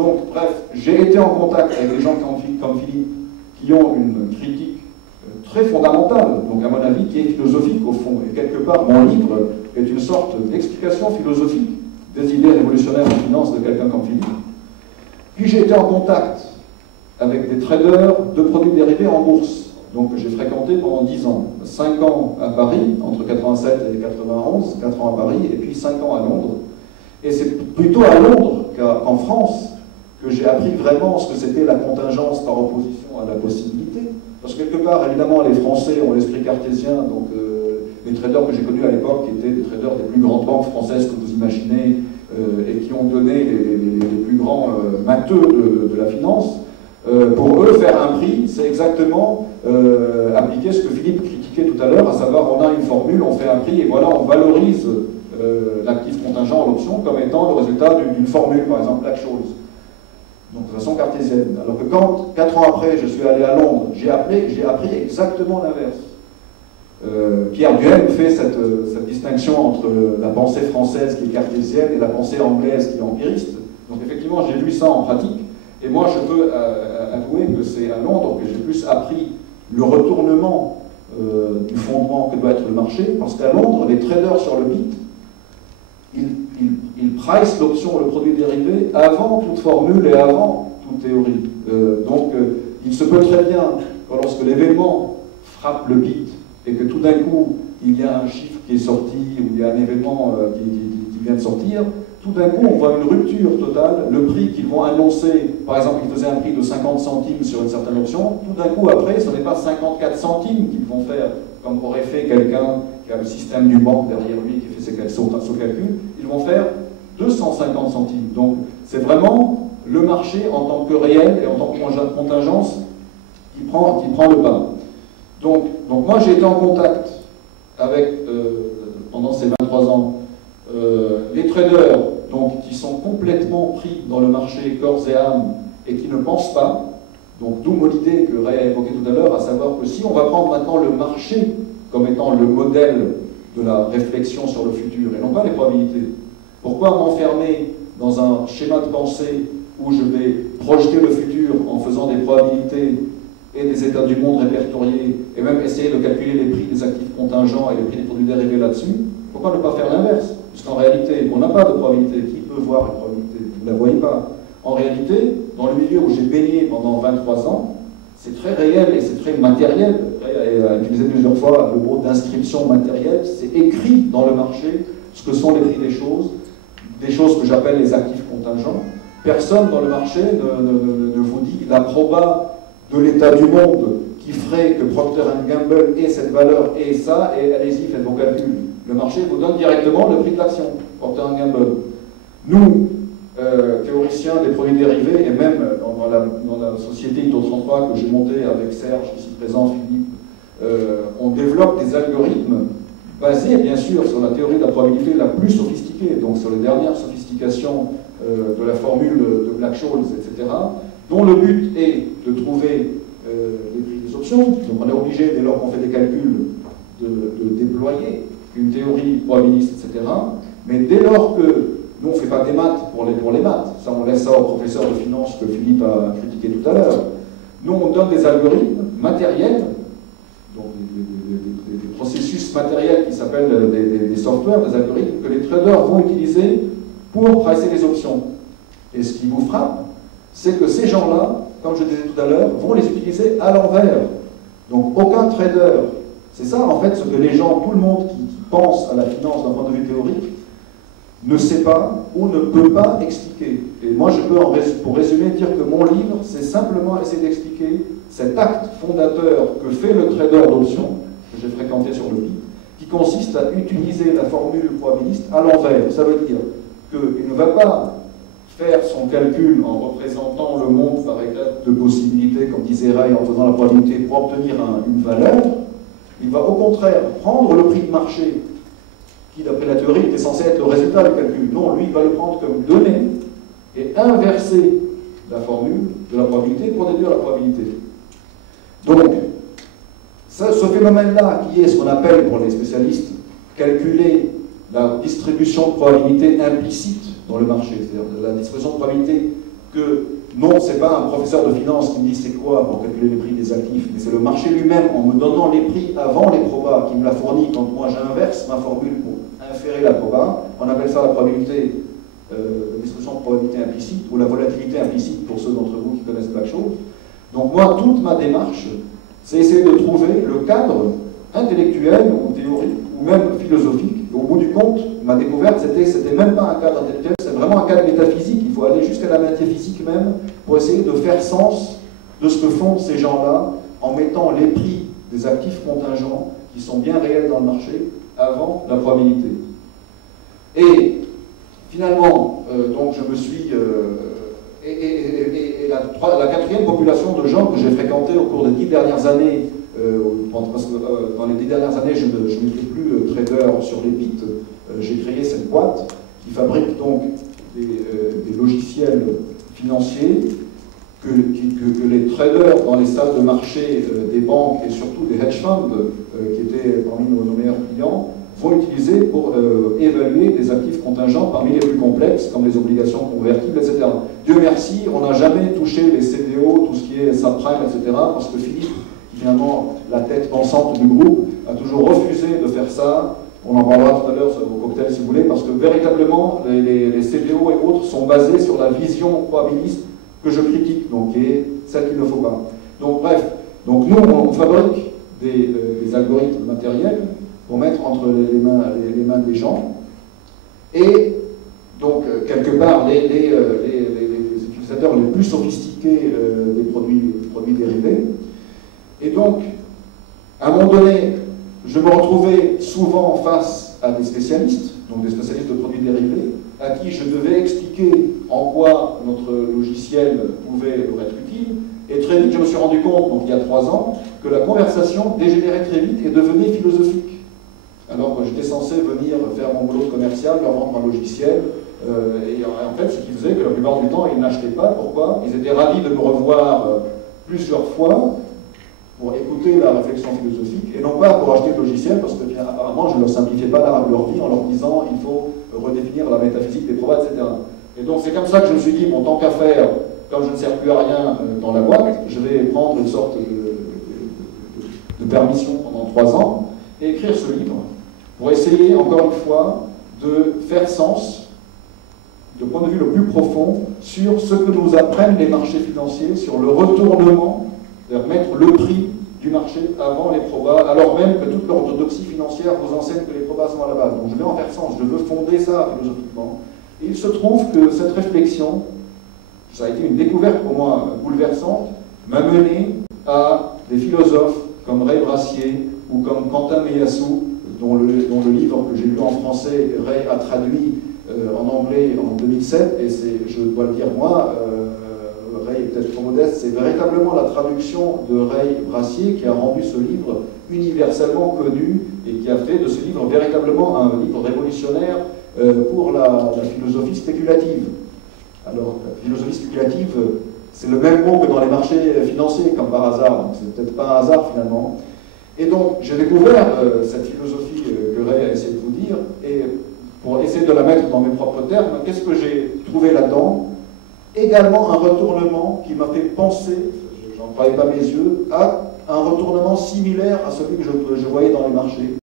Donc, bref, j'ai été en contact avec des gens comme Philippe qui ont une critique très fondamentale, donc à mon avis, qui est philosophique au fond. Et quelque part, mon livre est une sorte d'explication philosophique des idées révolutionnaires en finance de quelqu'un comme Philippe. Puis j'ai été en contact avec des traders de produits dérivés en bourse, donc que j'ai fréquenté pendant 10 ans. 5 ans à Paris, entre 87 et 91, 4 ans à Paris, et puis 5 ans à Londres. Et c'est plutôt à Londres qu'en France que j'ai appris vraiment ce que c'était la contingence par opposition à la possibilité. Parce que quelque part, évidemment, les Français ont l'esprit cartésien, donc les traders que j'ai connus à l'époque étaient des traders des plus grandes banques françaises que vous imaginez, et qui ont donné les plus grands matheux de la finance. Pour eux, faire un prix, c'est exactement appliquer ce que Philippe critiquait tout à l'heure, à savoir on a une formule, on fait un prix, et voilà, on valorise l'actif contingent, l'option, comme étant le résultat d'une formule, par exemple Black-Scholes. Donc de façon cartésienne. Alors que quand, 4 ans après, je suis allé à Londres, j'ai appris exactement l'inverse. Pierre Duhem fait cette distinction entre la pensée française qui est cartésienne et la pensée anglaise qui est empiriste. Donc effectivement, j'ai vu ça en pratique. Et moi, je peux avouer que c'est à Londres que j'ai plus appris le retournement du fondement que doit être le marché, parce qu'à Londres, les traders sur le bit, ils price l'option, le produit dérivé, avant toute formule et avant toute théorie. Donc, il se peut très bien que lorsque l'événement frappe le bit et que tout d'un coup, il y a un chiffre qui est sorti ou il y a un événement qui vient de sortir, tout d'un coup, on voit une rupture totale. Le prix qu'ils vont annoncer, par exemple, ils faisaient un prix de 50 centimes sur une certaine option, tout d'un coup, après, ce n'est pas 54 centimes qu'ils vont faire, comme aurait fait quelqu'un qui a le système du banque derrière lui, qui fait son calcul, ils vont faire 250 centimes. Donc, c'est vraiment le marché en tant que réel et en tant que contingence qui prend le pas. Donc moi, j'ai été en contact avec, pendant ces 23 ans, les traders donc, qui sont complètement pris dans le marché corps et âme et qui ne pensent pas, donc d'où mon idée que Ray a évoquée tout à l'heure, à savoir que si on va prendre maintenant le marché comme étant le modèle de la réflexion sur le futur et non pas les probabilités, pourquoi m'enfermer dans un schéma de pensée où je vais projeter le futur en faisant des probabilités et des états du monde répertoriés et même essayer de calculer les prix des actifs contingents et les prix des produits dérivés là-dessus? Pourquoi ne pas faire l'inverse? Puisqu'en réalité, on n'a pas de probabilité. Qui peut voir une probabilité? Vous ne la voyez pas. En réalité, dans le milieu où j'ai baigné pendant 23 ans, c'est très réel et c'est très matériel. Ray a utilisé plusieurs fois le mot d'inscription matérielle. C'est écrit dans le marché ce que sont les prix des choses que j'appelle les actifs contingents. Personne dans le marché ne vous dit la proba de l'état du monde qui ferait que Procter & Gamble ait cette valeur et ça, et allez-y, faites vos calculs. Le marché vous donne directement le prix de l'action, Procter & Gamble. Nous, théoriciens des produits dérivés, et même dans la société ITO 33 que j'ai montée avec Serge, ici présent, Philippe, on développe des algorithmes basés, bien sûr, sur la théorie de la probabilité la plus sophistiquée, donc sur les dernières sophistications de la formule de Black-Scholes, etc., dont le but est de trouver les prix des options. Donc on est obligé, dès lors qu'on fait des calculs, de déployer une théorie probabiliste, etc. Mais dès lors que nous, on ne fait pas des maths pour les maths, ça on laisse ça au professeur de finance que Philippe a critiqué tout à l'heure, nous on donne des algorithmes matériels, donc des processus matériels qui s'appellent des softwares, des algorithmes que les traders vont utiliser pour pricer les options. Et ce qui vous frappe, c'est que ces gens-là, comme je disais tout à l'heure, vont les utiliser à l'envers. Donc aucun trader, c'est ça en fait ce que les gens, tout le monde qui pense à la finance d'un point de vue théorique, ne sait pas ou ne peut pas expliquer. Et moi je peux, pour résumer, dire que mon livre, c'est simplement essayer d'expliquer cet acte fondateur que fait le trader d'options, que j'ai fréquenté sur le BIT, qui consiste à utiliser la formule probabiliste à l'envers. Ça veut dire qu'il ne va pas faire son calcul en représentant le monde par étapes de possibilités, comme disait Ray, en faisant la probabilité pour obtenir une valeur. Il va au contraire prendre le prix de marché, qui d'après la théorie était censé être le résultat du calcul. Non, lui, il va le prendre comme donnée et inverser la formule de la probabilité pour déduire la probabilité. Donc, ce phénomène-là, qui est ce qu'on appelle pour les spécialistes, calculer la distribution de probabilité implicite dans le marché, c'est-à-dire la distribution de probabilité que non, ce n'est pas un professeur de finance qui me dit c'est quoi pour calculer les prix des actifs, mais c'est le marché lui-même en me donnant les prix avant les probas qui me l'a fourni quand moi j'inverse ma formule pour inférer la proba. On appelle ça la probabilité, la distribution de probabilité implicite ou la volatilité implicite pour ceux d'entre vous qui connaissent Black-Scholes. Donc moi, toute ma démarche, c'est essayer de trouver le cadre intellectuel ou théorique ou même philosophique. Et au bout du compte, ma découverte, c'était même pas un cadre intellectuel, c'est vraiment un cadre métaphysique. Il faut aller jusqu'à la métaphysique même pour essayer de faire sens de ce que font ces gens-là en mettant les prix des actifs contingents qui sont bien réels dans le marché avant la probabilité. Et finalement, donc je me suis... la quatrième population de gens que j'ai fréquenté au cours des 10 dernières années, parce que dans les 10 dernières années, je n'étais plus trader sur les bits, j'ai créé cette boîte qui fabrique donc des logiciels financiers que les traders dans les salles de marché des banques et surtout des hedge funds, qui étaient parmi nos meilleurs clients, vont utiliser pour évaluer des actifs contingents parmi les plus complexes, comme les obligations convertibles, etc. Dieu merci, on n'a jamais touché les CDO, tout ce qui est subprime, etc., parce que Philippe, finalement, la tête pensante du groupe, a toujours refusé de faire ça. On en parlera tout à l'heure au cocktail si vous voulez, parce que véritablement, les CDO et autres sont basés sur la vision probabiliste que je critique, donc qui est celle qu'il ne faut pas. Donc bref, donc nous, on fabrique des algorithmes matériels pour mettre entre les mains des gens. Et donc, quelque part, les utilisateurs les plus sophistiqués des produits dérivés. Et donc, à un moment donné, je me retrouvais souvent face à des spécialistes, donc des spécialistes de produits dérivés, à qui je devais expliquer en quoi notre logiciel pouvait leur être utile. Et très vite, je me suis rendu compte, donc il y a 3 ans, que la conversation dégénérait très vite et devenait philosophique. Alors que j'étais censé venir faire mon boulot de commercial, leur vendre un logiciel, et en fait, ce qui faisait que la plupart du temps, ils n'achetaient pas. Pourquoi? Ils étaient ravis de me revoir plusieurs fois pour écouter la réflexion philosophique, et non pas pour acheter le logiciel, parce que bien, apparemment, je ne leur simplifiais pas leur vie en leur disant il faut redéfinir la métaphysique des probas, etc. Et donc, c'est comme ça que je me suis dit, bon, tant qu'à faire, comme je ne sers plus à rien dans la boîte, je vais prendre une sorte de permission pendant 3 ans et écrire ce livre pour essayer, encore une fois, de faire sens, de point de vue le plus profond, sur ce que nous apprennent les marchés financiers, sur le retournement, c'est-à-dire mettre le prix du marché avant les probas, alors même que toute l'orthodoxie financière vous enseigne que les probas sont à la base. Donc je vais en faire sens, je veux fonder ça philosophiquement. Et il se trouve que cette réflexion, ça a été une découverte pour moi bouleversante, m'a mené à des philosophes comme Ray Brassier ou comme Quentin Meillassoux, dont le livre que j'ai lu en français, Ray a traduit en anglais en 2007, et je dois le dire moi, Ray est peut-être trop modeste, c'est véritablement la traduction de Ray Brassier qui a rendu ce livre universellement connu et qui a fait de ce livre véritablement un livre révolutionnaire pour la philosophie spéculative. Alors, la philosophie spéculative, c'est le même mot que dans les marchés financiers, comme par hasard, donc c'est peut-être pas un hasard finalement. Et donc, j'ai découvert cette philosophie que Ray a essayé de vous dire, et pour essayer de la mettre dans mes propres termes, qu'est-ce que j'ai trouvé là-dedans? Également un retournement qui m'a fait penser, j'en croyais pas mes yeux, à un retournement similaire à celui que je voyais dans les marchés.